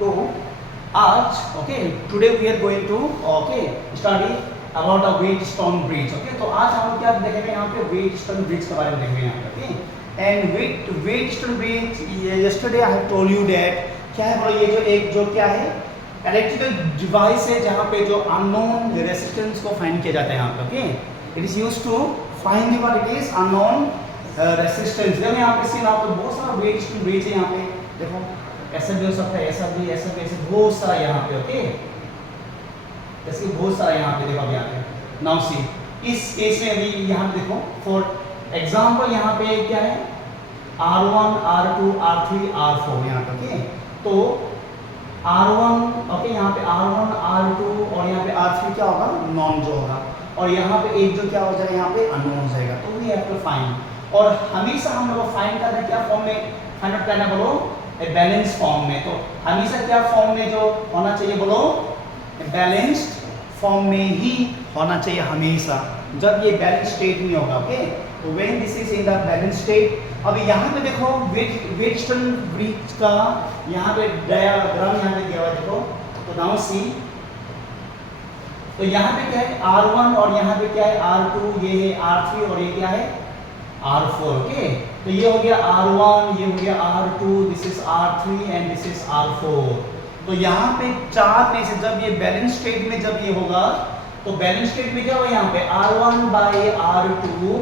तो आज okay today we are going to okay study about a Wheatstone bridge. Okay तो आज हम लोग क्या देखेंगे यहाँ पे वेटस्टोन ब्रिज के बारे में देखेंगे यहाँ पे। Okay and Wheatstone bridge yesterday I have told you that क्या है बोलो, ये जो एक जो क्या है इलेक्ट्रिकल डिवाइस है जहाँ पे जो अननोन रेजिस्टेंस को फाइंड किया जाता है यहाँ पे। Okay it is used to find what it is unknown resistance. देखो यहाँ पे सीन आप तो बहुत सारा वेटस्टोन ब्रिज है यहाँ पे, देखो ऐसा भी हो सकता है, ऐसा भी ऐसा बहुत सारा यहाँ पे। ओके जैसे बहुत सारा यहाँ पे देखो, अब यहाँ पे नाउ सी इस केस में अभी यहाँ पे देखो फॉर एग्जांपल यहाँ पे क्या है R1 R2 R3 R4 यहाँ पे। ओके तो R1 ओके यहाँ पे R1 R2 और यहाँ पे R3 क्या होगा नॉन जो होगा, और यहाँ पे एक जो क्या हो जाएगा यहाँ पे अननोन हो जाएगा। तो वी हैव टू फाइंड, और हमेशा हम लोग फाइंड करना क्या फॉर्म में फाइंड आउट करना बोलो बैलेंस फॉर्म में। तो हमेशा क्या फॉर्म में जो होना चाहिए बोलो बैलेंस्ड फॉर्म में ही होना चाहिए हमेशा, जब ये बैलेंस स्टेट में होगा। ओके तो when this is in the balance state. अब यहाँ पे देखो वेटस्टोन ब्रिज का यहाँ पे डायग्राम यहाँ पे दिया हुआ देखो, तो नाउ सी तो यहाँ पे क्या है R1 और यहाँ पे क्या है R2, ये है R3 और ये क्या है R4। ओके तो ये हो गया R1, ये हो गया R2, this is R3 and this is R4। तो यहाँ पे चार में से जब ये बैलेंस स्टेट में जब ये होगा तो बैलेंस स्टेट में क्या होगा यहाँ पे R1 by R2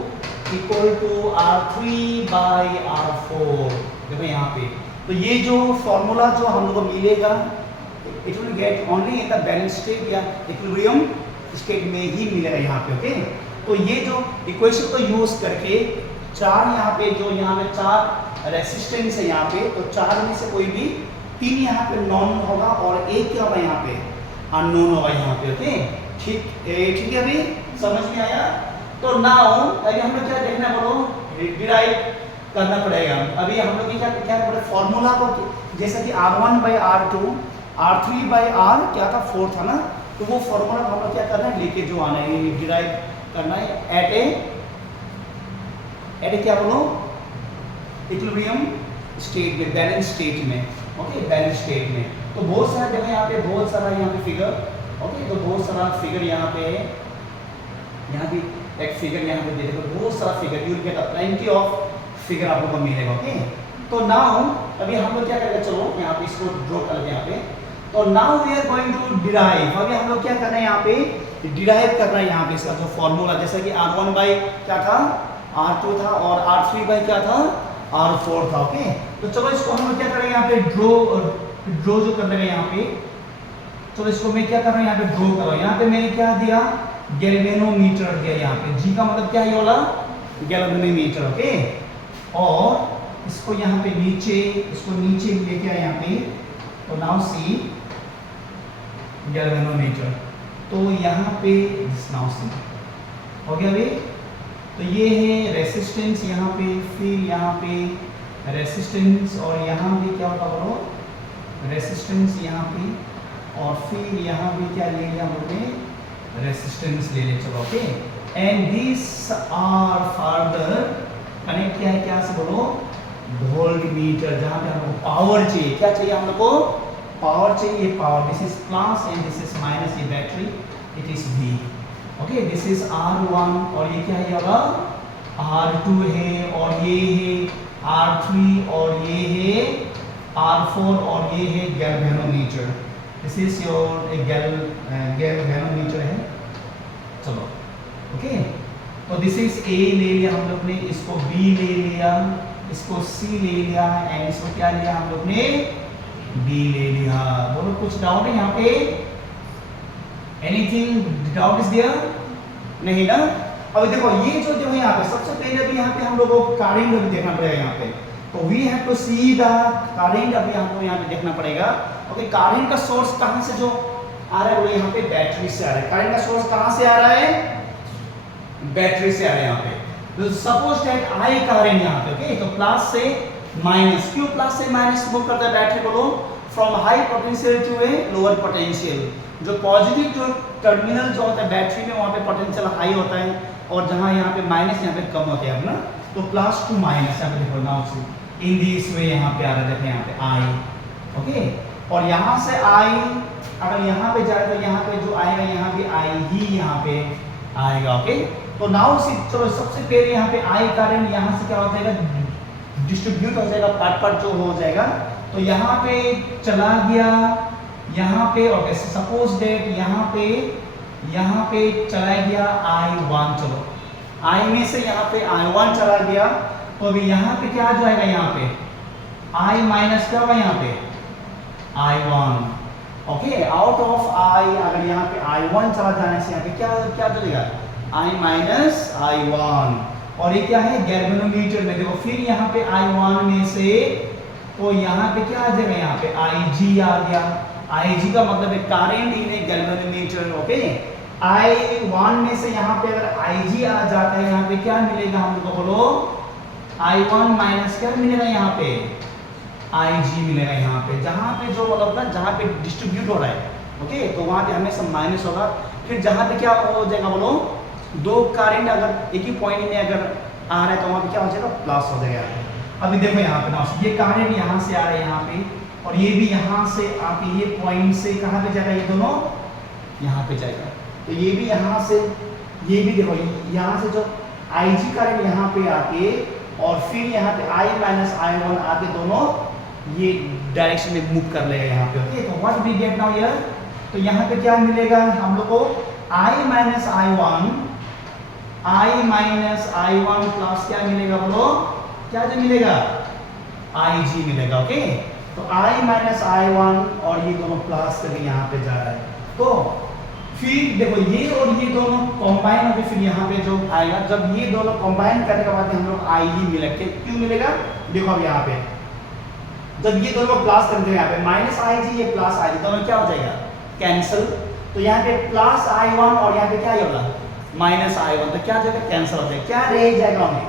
equal to R3 by R4। देखो यहाँ पे तो ये जो फॉर्मूला जो हम लोग को मिलेगा it will get only in the balance state या इक्विलिब्रियम स्टेट में ही मिलेगा यहाँ पे। ओके तो ये जो इक्वेशन को यूज करके चार यहाँ पे जो यहाँ पे चार रेसिस्टेंस है यहाँ पे, तो चार में से कोई भी तीन यहाँ पे नॉन होगा और एक क्या होगा यहाँ पे अननोन होगा यहाँ पे। ओके ठीक है, अभी समझ में आया। तो नाउ अभी हम लोग क्या देखना बोलो डिराइव करना पड़ेगा। अभी हम लोग क्या क्या फॉर्मूला को जैसा कि R1 by R2 R3 by R क्या था 4 था ना, तो वो फॉर्मूला हम लोग क्या करना है लेके जो आना है डिराइव करना है एट ए क्या बोलो इक्विलिब्रियम स्टेट में, बैलेंस स्टेट में। ओके बैलेंस स्टेट में तो बहुत सारा देखो यहाँ पे बहुत सारा यहाँ पे फिगर। ओके तो बहुत सारा फिगर यहाँ पे है, यहाँ भी एक फिगर यहाँ पे देखो बहुत सारा figure, you will get a plenty of figure आप लोग को मिलेगा। ओके तो नाउ अभी हम लोग क्या करेंगे, चलो यहाँ पे इसको ड्रॉ कर लेते हैं यहाँ पे। तो now we are going to derive, अभी हम लोग क्या कर रहे हैं यहाँ पे डिराइव कर रहे हैं यहाँ पे इसका जो फॉर्मूला, जैसा कि R1 बाई क्या था R2 था और R3 बाई क्या था R4 था। ओके तो चलो इसको हम लोग क्या करेंगे यहाँ पे ड्रॉ जो कर लेंगे यहाँ पे। चलो इसको मैं क्या कर रहा हूँ यहाँ पे ड्रॉ कर रहा हूँ। यहाँ पे मैंने क्या दिया गैल्वेनोमीटर दिया यहाँ पे, जी का मतलब क्या है ये वाला गैल्वेनोमीटर। ओके और इसको यहाँ पे नीचे, इसको नीचे लेके आए यहाँ पे, तो नाउ सी गैल्वेनोमीटर। तो यहाँ पे नाउ सी हो गया अभी। तो ये है रेसिस्टेंस यहाँ पे, फिर यहाँ पे रेसिस्टेंस और यहाँ भी क्या होता बोलो रेसिस्टेंस यहाँ पे, और फिर यहाँ भी क्या ले लिया हम लोग ने रेसिस्टेंस ले ले। चलो okay and this are further connect किया है क्या से बोलो वोल्ट मीटर, जहाँ पे हमको पावर चाहिए। क्या चाहिए हम लोग को पावर चाहिए, power. This is plus and this is minus, ये battery it is V। Okay this is R1 और ये क्या है होगा R2 है, और ये है R3 और ये है R4 और ये है galvanometer. This is your galvanometer है। चलो ओके तो दिस इज A ले लिया हम लोग ने, इसको B ले लिया, इसको C ले लिया एंड इसको क्या लिया हम लोग ने D ले लिया। बोलो कुछ डाउट है यहाँ पे, एनीथिंग डाउट इज देयर नहीं ना। अभी देखो ये जो है यहाँ पे सबसे पहले अभी यहाँ पे हम लोगों को करंट अभी देखना पड़ेगा यहाँ पे, तो we have to see the current अभी हमको यहाँ पे देखना पड़ेगा। ओके करंट का सोर्स कहाँ से जो आ रहा है वो यहाँ पे बैटरी से आ रहा है। करंट का सोर्स कहाँ से आ रहा है बैटरी से आ रहा है यहाँ पे। सपोज दैट आई करंट यहाँ पे। ओके तो प्लस से माइनस, क्यों प्लस से माइनस मूव करता है बैटरी बोलो from high potential to a lower potential. जो पॉजिटिव जो टर्मिनल जो होता है बैटरी में वहाँ पे पोटेंशियल हाई होता है, और जहाँ यहाँ पे माइनस यहाँ पे कम होते हैं अपना, तो प्लस टू माइनस यहाँ पे देखो नाउ इन दिस वे यहाँ पे आ रहा है, देखो यहाँ पे आई। ओके और यहाँ से I अगर यहाँ पे जाए तो यहाँ पे जो आएगा यहाँ भी I ही यहाँ पे आएगा। ओके, तो नाउ चलो सबसे पहले यहाँ पे I करंट यहाँ से क्या हो जाएगा, डिस्ट्रीब्यूट हो जाएगा, पार्ट पार्ट जो हो जाएगा। तो यहाँ पे चला गया, यहाँ पे ओके, सपोज दैट यहाँ पे चला गया I1, चलो I में से यहाँ पे I1 चला गया, तो अभी यहाँ पे क्या आ जाएगा, यहाँ पे I माइनस क्या होगा, यहाँ पे I1। Okay, out of I अगर यहाँ पे I1 चला जाने से यहाँ पे क्या क्या चलेगा, I माइनस I1। और ये क्या है, गैल्वेनोमीटर में देखो, फिर यहाँ पे I1 में से तो यहाँ पे क्या आ जाएगा, यहाँ पे Ig आ गया। Ig का मतलब है current in A galvanometer. Okay, I1 में से यहाँ पे अगर Ig आ जाता है, यहाँ पे क्या मिलेगा हम लोग को, बोलो I1 माइनस क्या मिलेगा, यहाँ पे Ig मिलेगा। यहाँ पे जहाँ पे जो मतलब ना जहाँ पे डिस्ट्रीब्यूट हो रहा है, ओके, तो वहाँ पे हमेशा माइनस होगा। फिर जहाँ पे क्या हो जाएगा, बोलो दो करंट अगर एक ही पॉइंट में अगर आ रहा है तो वहाँ पे क्या हो जाएगा, प्लस हो जाएगा। अभी देखो यहाँ पे ना, ये करंट यहाँ से आ रहा है यहाँ पे, और ये भी यहाँ से आके ये पॉइंट से कहाँ पे जाएगा, ये दोनों यहाँ पे जाएगा। तो ये भी यहाँ से, ये भी देखो यहाँ से जो Ig करंट यहाँ पे आके और फिर यहाँ पे I माइनस I1 आके दोनों ये डायरेक्शन में मूव कर लेगा यहाँ पे। ओके, तो what we get now here, तो यहाँ पे क्या मिलेगा हम लोग को, I माइनस I1 प्लस क्या मिलेगा, बोलो क्या जो मिलेगा, Ig मिलेगा। ओके, तो I माइनस I1 और ये दोनों प्लस करके यहाँ पे जा रहा है। तो फिर देखो ये और ये दोनों कंबाइन होकर फिर यहाँ पे जो आएगा, जब ये दोनों कंबाइन करने के बाद हम लोग Ig मिलेगा। क्यों मिलेगा, देखो अब यहाँ पे जब ये दोनों प्लस करते हैं, यहाँ पे माइनस Ig ये प्लस Ig दोनों क्या हो जाएगा, कैंसिल। तो यहाँ पे प्लस I1 और यहाँ पे क्या होगा, माइनस I1, तो क्या जाएगा, कैंसिल हो जाएगा। क्या रह जाएगा, ओनली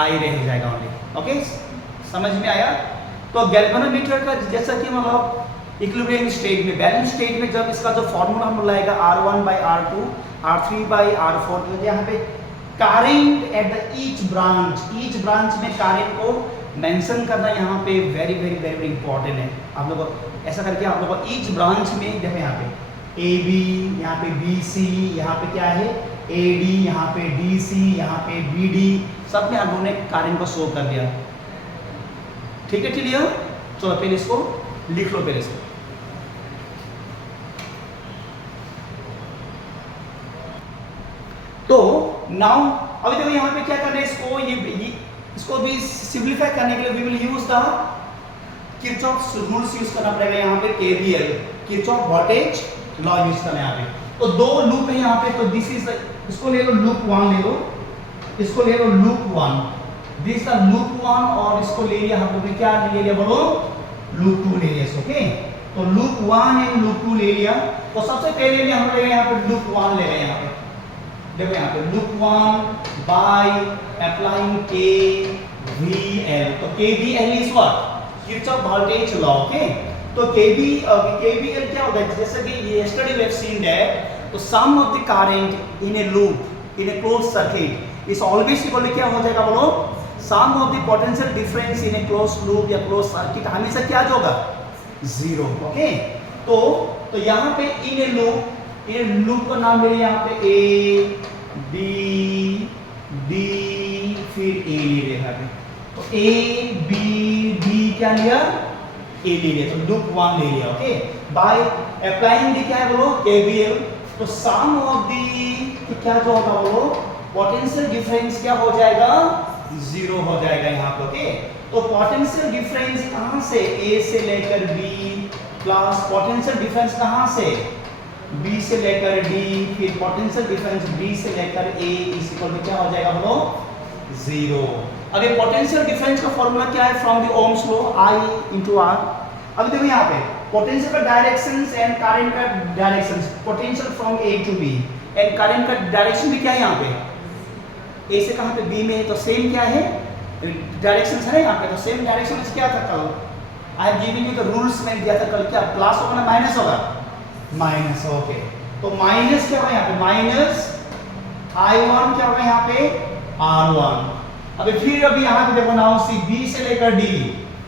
I रह जाएगा ओनली। ओके, समझ में आया। तो गैल्वेनोमीटर का जैसा कि मतलब इक्विलिब्रियम स्टेट में, बैलेंस स्टेट में जब इसका जो फॉर्मूला हम लाएगा R1 by R2 R3 by R4, तो यहाँ पे current at the each branch में करंट को मेंशन करना यहाँ पे वेरी वेरी वेरी इंपॉर्टेंट है। आप लोग ऐसा करके आप लोग ईच ब्रांच में देखो, यहाँ पे AB, यहाँ पे BC, यहाँ पे क्या है AD, यहाँ पे DC, यहाँ पे BD, सब में हम लोगों ने करंट को शो कर दिया। ठीक है, क्लियर। चलो पहले इसको लिख लो, पहले इसको। तो नाउ अभी देखो यहाँ पे क्या करना है, इसको भी सिंपलीफाई करने के लिए we will use the Kirchhoff rules use करना पड़ेगा। यहाँ पे KVL, Kirchhoff voltage law use करना है यहाँ पे। तो दो लूप है यहाँ पे, तो दिस इज, इसको ले लो लूप 1 ले लो, इसको ले लो लूप 1, दिस द लूप 1, और इसको ले लिया हम लोग ने, क्या ले लिया, बोलो लूप 2 ले लिया। ओके, तो लूप 1 एंड लूप 2 ले लिया। तो सबसे पहले हम लोग यहाँ पे लूप 1 ले रहे हैं। यहाँ पे देखो, यहाँ पे लूप 1 बाय अप्लाइंग KVL, तो KVL is what, Kirchhoff voltage law. Okay, तो KVL क्या होगा, जैसे कि yesterday we have seen that तो sum of the current in a loop in a close circuit is always equal to क्या हो जाएगा, बोलो sum of the potential difference in a close loop या क्लोज सर्किट, हमेशा क्या होगा, 0। Okay, तो यहाँ पे इन लूप का नाम मेरे यहाँ पे A B D फिर A ले लिया है। तो A B D क्या लिया, A ले लिया, तो लूप 1 ले लिया। ओके, बाय अप्लाइंग द क्या है, बोलो KVL, तो सम ऑफ द क्या जो होगा, बोलो पोटेंशियल डिफरेंस क्या हो जाएगा, 0 हो जाएगा यहाँ पे। ओके, तो पोटेंशियल डिफरेंस कहाँ से, A से लेकर B प्लस पोटेंशियल डिफरेंस कहाँ से, B से लेकर D, फिर पोटेंशियल डिफरेंस B से लेकर A इज इक्वल टू क्या हो जाएगा, बोलो 0। अब ये पोटेंशियल डिफरेंस का फॉर्मूला क्या है, from the Ohm's law I into R। अब देखो यहाँ पे पोटेंशियल का डायरेक्शंस एंड करंट का directions, potential from A to B and current का डायरेक्शन भी क्या है, यहाँ पे A से कहाँ पे B में है, तो सेम क्या है डायरेक्शंस है यहाँ पे, तो सेम डायरेक्शन क्या था कल, I am giving you the rules में दिया था कल, क्या प्लस होगा ना माइनस होगा, माइनस। ओके, तो माइनस क्या होगा यहाँ पे, माइनस I1 क्या होगा यहाँ पे R1। अभी फिर अभी यहाँ पे देखो ना, B से लेकर D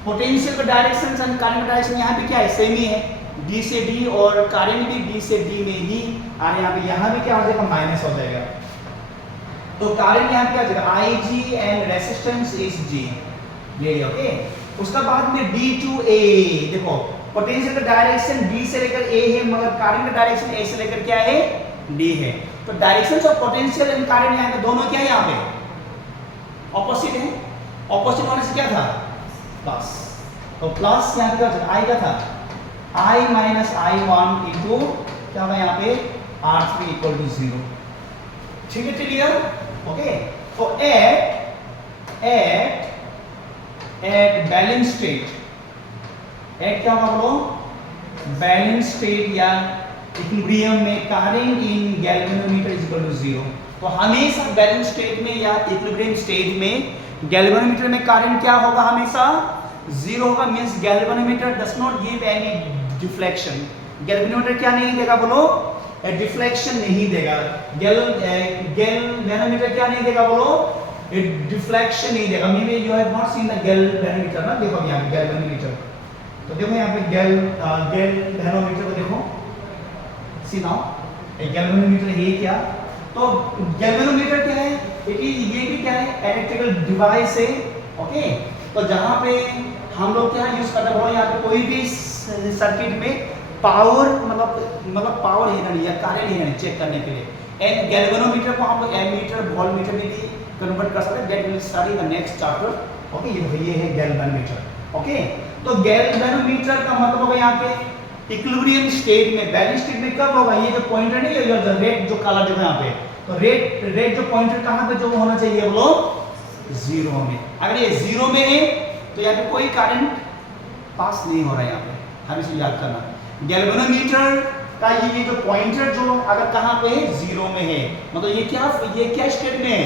पोटेंशियल का डायरेक्शन एंड करंट का डायरेक्शन यहाँ पे क्या है, सेम ही है, डी से डी, और करंट भी डी से डी में ही, और यहाँ भी क्या हो जाएगा, माइनस हो जाएगा। तो करंट यहाँ पे क्या हो जाएगा, आई जी एंड रेसिस्टेंस इज जी, ये ओके। उसका बाद में डी टू ए, देखो पोटेंशियल का डायरेक्शन डी से लेकर ए है, मगर करंट का डायरेक्शन ए से लेकर क्या है, डी है। तो directions of potential and current यहाँ पे दोनों क्या है, यहाँ पे ऑपोजिट है। ऑपोजिट होने से क्या था, प्लस, तो प्लस यहाँ पे क्या हो आई का था, आई माइनस आई वन इंटू क्या होगा यहाँ पे, आर थ्री इक्वल टू 0। ठीक है, क्लियर, ओके। तो एट बैलेंस स्टेट, एट क्या होगा बोलो, बैलेंस स्टेट या इक्विलिब्रियम में current in galvanometer is equal to 0। तो हमेशा बैलेंस स्टेट में या इक्विलिब्रियम स्टेट में गैल्वेनोमीटर में करंट क्या होगा, हमेशा 0 होगा। Means galvanometer does not give any deflection. Galvanometer क्या नहीं देगा बोलो, डिफ्लेक्शन नहीं देगा। गैल्वेनोमीटर क्या नहीं देगा बोलो, डिफ्लेक्शन नहीं देगा। May be you have not seen the galvanometer ना, देखो यहाँ गैल्वेनोमीटर, तो देखो यहाँ पे गैल्वेनोमीटर को देखो, सी नाउ गैल्वेनोमीटर ये क्या, तो गैल्वेनोमीटर क्या है, ये भी क्या है, इलेक्ट्रिकल डिवाइस है, ओके। तो जहाँ पे हम लोग क्या यूज करते हैं, यहाँ पे कोई भी सर्किट में पावर मतलब पावर है ना नहीं या करंट है ना चेक करने के लिए, एंड गैल्वेनोमीटर को हम लोग एमीटर वोल्टमीटर में भी कन्वर्ट कर सकते हैं। That will study the next chapter, okay. ये है गैल्वेनोमीटर, ओके। तो गैल्वेनोमीटर का मतलब होगा यहाँ पे इक्विलिब्रियम स्टेट में, बैलेंस स्टेट में कब होगा, ये जो पॉइंटर नहीं है, रेड जो काला देखो यहाँ पे, तो रेड जो पॉइंटर कहाँ पे जो होना चाहिए बोलो, 0 में। अगर ये 0 में है तो यहाँ पे कोई करंट पास नहीं हो रहा है, यहाँ पे हमेशा याद करना। गैल्वेनोमीटर का ये जो पॉइंटर जो अगर कहाँ पे है, 0 में है, मतलब ये क्या स्टेट में है,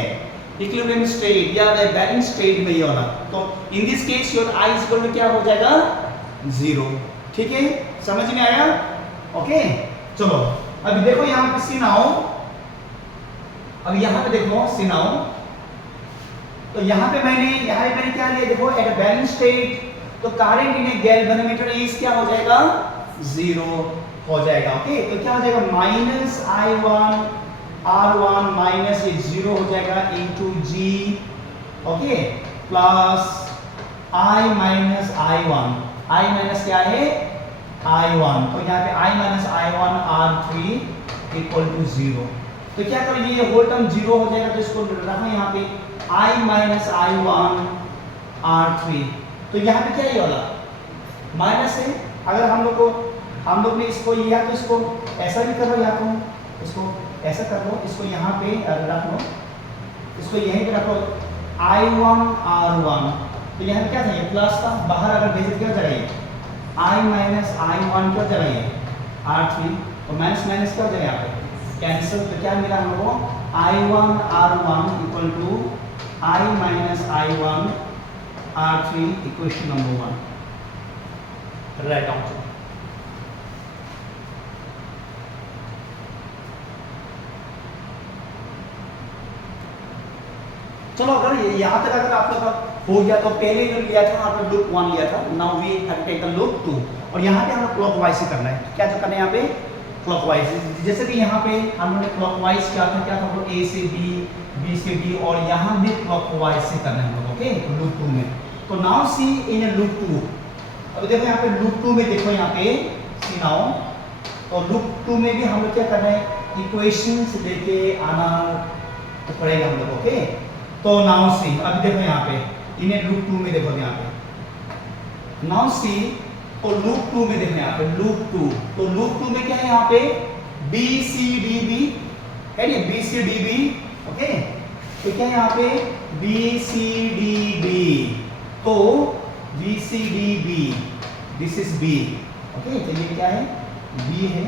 इक्विलिब्रियम स्टेट या बैलेंस स्टेट में ये होना। तो in this case your I is equal to क्या हो जाएगा, 0। ठीक है, समझ में आया, ओके। चलो अभी देखो यहाँ पे सी नाउ, अब यहाँ पे देखो सी नाउ, तो यहाँ पे मैंने क्या लिया, देखो एट बैलेंस स्टेट, तो current in A galvanometer is क्या हो जाएगा, 0 हो जाएगा, ओके। तो क्या हो जाएगा, माइनस I1 R1 माइनस ये 0 हो जाएगा into G, okay, plus I minus I1, I minus क्या है, I1, तो यहाँ पे I minus I1 R3 equal to 0। तो क्या करो, ये होल टर्म 0 हो जाएगा, तो इसको रखो यहाँ पे I माइनस I1 R3, तो यहाँ पे क्या ये वाला माइनस है। अगर हम लोग ने इसको या तो इसको ऐसा भी कर लो, या तो इसको ऐसा कर लो, इसको यहाँ पे रख लो, इसको यहीं पे रखो I1 R1, तो यहाँ पे क्या था, ये प्लस था, बाहर अगर भेजे क्या हो जाएगा, ये I माइनस I1 क्या हो जाएगा, ये R3, तो माइनस माइनस क्या हो जाएगा यहाँ पे कैंसिल। तो क्या मिला हम लोगों को, I1 R1 equal to I minus I1 R3, equation number 1 right answer. चलो अगर यहाँ तक अगर आप लोग का हो गया, तो पहले जो लिया था आपने लूप 1 लिया था, now we have taken loop 2, और यहाँ पे हमें क्लॉकवाइज ही करना है। क्या करना है यहाँ पे, क्लॉकवाइज। जैसे कि यहाँ पे हमने क्लॉकवाइज क्या था वो A से B, B से D, और यहाँ भी क्लॉकवाइज से करना है हम लोग, ओके, लूप 2 में। तो नाउ सी इन लूप 2, अब देखो यहाँ पे लूप 2 में देखो यहाँ पे सी नाउ, तो लूप 2 में भी हम लोग क्या करना है, इक्वेशंस लेके आना तो पड़ेगा हम लोग, ओके। तो नाउ सी, अब देखो यहाँ पे इन्हें लूप 2 में देखो यहाँ पे, नाउ सी, तो लूप 2 में देखो यहाँ पे लूप 2, तो लूप 2 में क्या है यहाँ पे B C D B है ये B C D B, okay. तो क्या है यहाँ पे B C D B, तो B C D B, this is B, okay. तो ये क्या है, B है,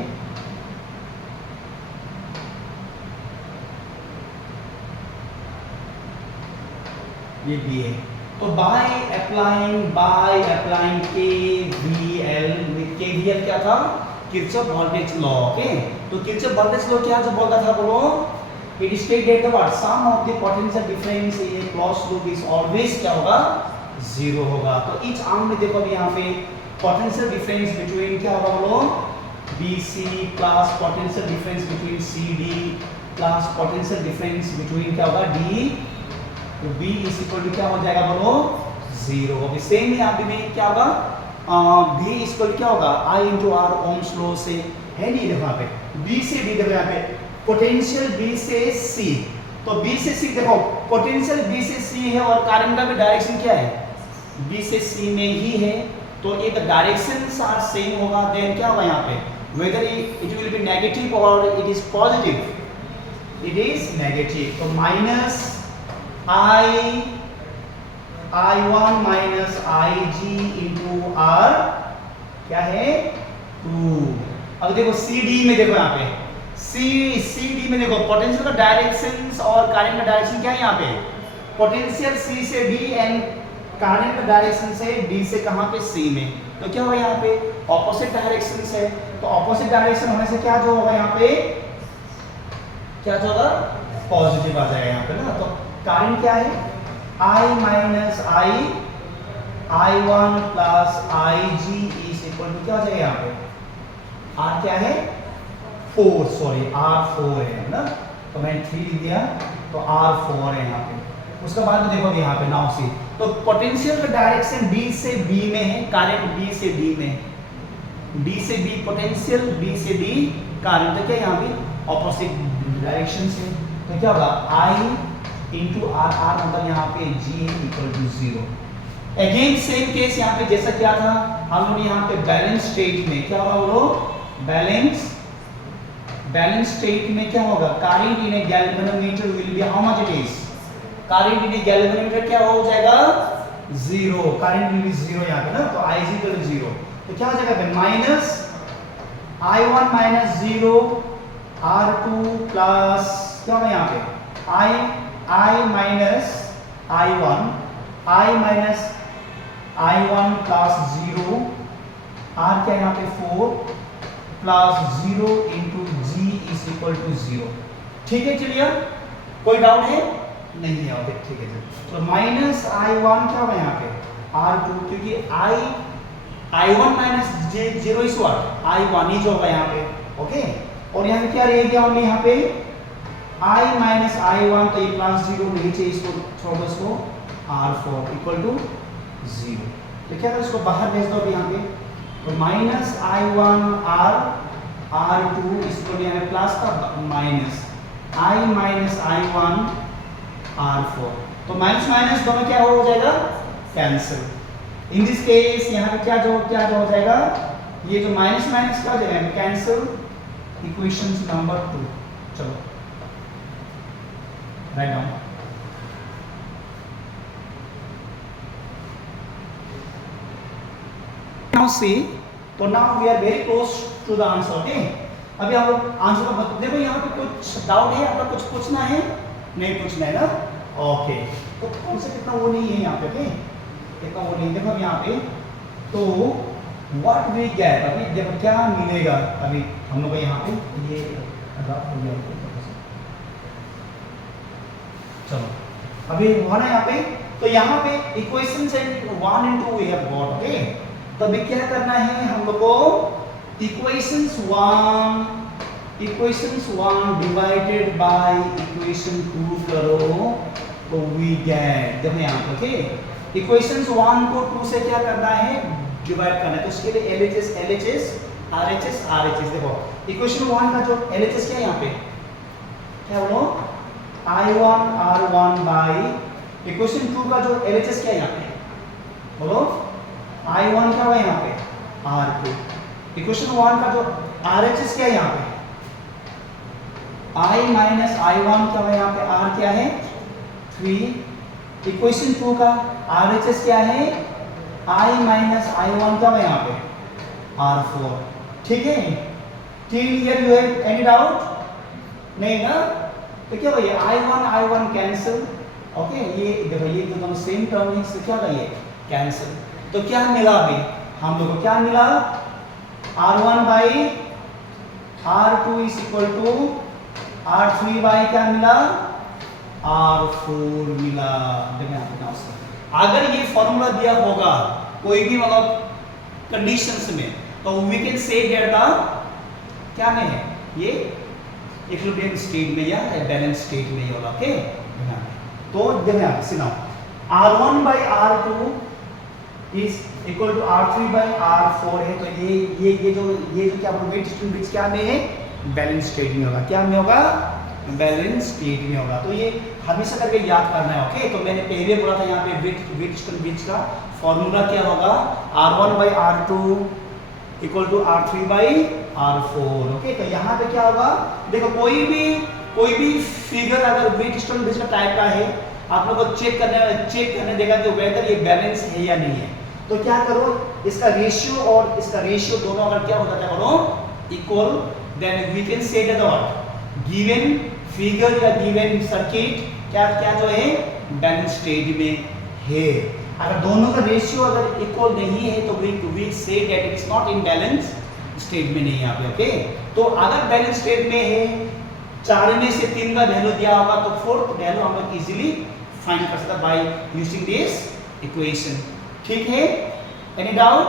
ये B है। तो बाय अप्लाइंग KVL क्या था, किरचॉफ वोल्टेज लॉ, ओके। तो किरचॉफ वोल्टेज लॉ क्या जो बोलता था बोलो, it stated that what sum of the potential difference in a closed loop is always क्या होगा, 0 होगा। तो ईच आर्म में देखो अभी यहाँ पे पोटेंशियल डिफरेंस बिटवीन क्या होगा बोलो, BC plus potential difference between CD plus potential difference between क्या होगा D, तो B इज इक्वल टू क्या हो जाएगा बोलो 0। अभी सेम यहाँ पे में क्या होगा, B इज इक्वल क्या होगा I into R Ohm's law से है नहीं, देखो यहाँ पे B से D, देखो यहाँ पे पोटेंशियल B से C, तो B से C देखो पोटेंशियल B से C है और करंट का भी डायरेक्शन क्या है B से C में ही है, तो एक डायरेक्शंस आर सेम होगा, देन क्या होगा यहाँ पे whether it will be negative or it is positive, it is negative, तो minus I1 minus IG into R क्या है 2। अब देखो CD में, देखो यहाँ पे CD में देखो पोटेंशियल का डायरेक्शंस और करंट का डायरेक्शन क्या है यहाँ पे, पोटेंशियल C से D एंड करंट का डायरेक्शन से D से कहाँ पे C में, तो क्या होगा यहाँ पे ऑपोजिट डायरेक्शन है, तो ऑपोजिट डायरेक्शन होने से क्या जो होगा यहाँ पे, क्या जो होगा पॉजिटिव आ जाएगा यहाँ पे ना। तो करंट क्या है I minus I1 plus IG is equal to क्या हो जाएगा यहाँ पे R क्या है 4, सॉरी R4 है ना, तो मैंने 3 लिख दिया, तो R4 है यहाँ पे। उसके बाद में देखो यहाँ पे नाउ सी, तो पोटेंशियल का डायरेक्शन B से B में है, करंट B से D में है, D से B पोटेंशियल, B से D करंट, तो क्या यहाँ पे ऑपोजिट डायरेक्शन से, तो क्या होगा I इंटू R, R मतलब यहाँ पे G equal to 0। Again same case यहाँ पे जैसा क्या था, हम लोग यहाँ पे बैलेंस स्टेट में क्या होगा बोलो, बैलेंस स्टेट में क्या होगा, current in A galvanometer will be how much it is, current in A galvanometer क्या हो जाएगा 0, करंट विल बी 0 यहाँ पे ना, तो I इज इक्वल टू 0, तो क्या हो जाएगा minus I1 minus 0 R2 plus क्या होगा यहाँ पे I minus I1 minus I1 plus 0 R क्या यहाँ पे 4 plus 0 into G is equal to 0। ठीक है क्लियर, कोई डाउट है नहीं है, ओके ठीक है। तो माइनस I1 क्या होगा यहाँ पे R2, क्योंकि I1 minus 0 is what I1 ही जो होगा यहाँ पे, ओके। और यहाँ पे क्या रहेगा ओनली यहाँ पे I माइनस I1, तो ये प्लस 0 नीचे इसको छोड़ दो, इसको R4 इक्वल टू 0, तो क्या इसको बाहर भेज दो अभी यहाँ पे, तो माइनस I1 R2 इसको यहाँ पे प्लस का minus I minus I1 R4, तो माइनस माइनस दोनों क्या हो जाएगा कैंसिल। इन दिस केस यहाँ पे क्या जो हो जाएगा, ये जो माइनस माइनस क्या हो जाएगा कैंसिल, इक्वेशन नंबर 2। चलो राइट डाउन, now see, तो now we are very close to the answer, okay। अभी हम लोग आंसर का देखो, यहाँ पे कुछ डाउट है आपका, कुछ पूछना है नहीं पूछना है ना, ओके। तो कौन से कितना वो नहीं है यहाँ पे, ओके कितना वो नहीं, देखो यहाँ पे तो व्हाट वी गेट, अभी देखो क्या मिलेगा, अभी हम लोग को यहाँ पे ये रफ हो गया, चलो अभी हुआ ना यहाँ पे, तो यहाँ पे equations and 1 and 2 we have got, okay. तो अभी क्या करना है हम लोग को, इक्वेशंस 1 डिवाइडेड बाय इक्वेशन 2 करो, तो वी गेट, देखो यहाँ पे ओके, इक्वेशंस 1 को 2 से क्या करना है डिवाइड करना है, तो उसके लिए LHS RHS देखो, इक्वेशन 1 का जो LHS क्या है यहाँ पे, क्या बोलो I1 R1 बाई इक्वेशन 2 का जो LHS क्या है यहाँ पे, बोलो I1 क्या हुआ यहाँ पे R2, इक्वेशन 1 का जो RHS क्या है यहाँ पे, I माइनस I1 क्या हुआ यहाँ पे, R क्या है 3, इक्वेशन 2 का RHS क्या है, I माइनस I1 क्या हुआ यहाँ पे R4। ठीक है, till here you have any doubt नहीं ना, तो क्या भैया I1 कैंसिल, ओके, ये देखो ये दोनों सेम टर्म है, इससे क्या होगा ये कैंसिल, तो क्या मिला अभी हम लोग को, क्या मिला R1 by R2 is equal to R3 by क्या मिला R4 मिला, देखो यहाँ पे अगर ये फॉर्मूला दिया होगा कोई भी मतलब कंडीशंस में, तो we can say that the क्या में है ये इक्विलिब्रियम स्टेट में या बैलेंस स्टेट में ही होगा। ओके, तो देखो यहाँ से now R1 by R2 is equal to R3 by R4 है, तो ये जो क्या वेट डिस्टेंस ब्रिज क्या में है, बैलेंस स्टेट में होगा। क्या में होगा, बैलेंस स्टेट में होगा। तो ये हमेशा करके याद करना है। ओके, तो मैंने पहले बोला था यहाँ पे वेट डिस्टेंस ब्रिज का फॉर्मूला क्या होगा, R1 by R2 equal to R3 by R4। Okay, तो यहाँ पे क्या होगा, देखो कोई भी फिगर अगर वेट डिस्टेंस ब्रिज का टाइप का है, आप लोग को चेक करने देगा कि वेदर ये बैलेंस है या नहीं है। तो क्या करो, इसका रेशियो और इसका रेशियो दोनों अगर क्या होता है करो equal, then we can say that what given figure या गिवन सर्किट क्या जो है बैलेंस स्टेट में है। अगर दोनों का रेशियो अगर इक्वल नहीं है तो we say that it is not in balance state में नहीं है यहाँ पे। ओके, तो अगर बैलेंस स्टेट में है, 4 में से 3 का वैल्यू दिया होगा तो 4th वैल्यू हम लोग इजीली फाइंड कर सकते हैं बाय यूजिंग दिस इक्वेशन। ठीक है, एनी डाउट?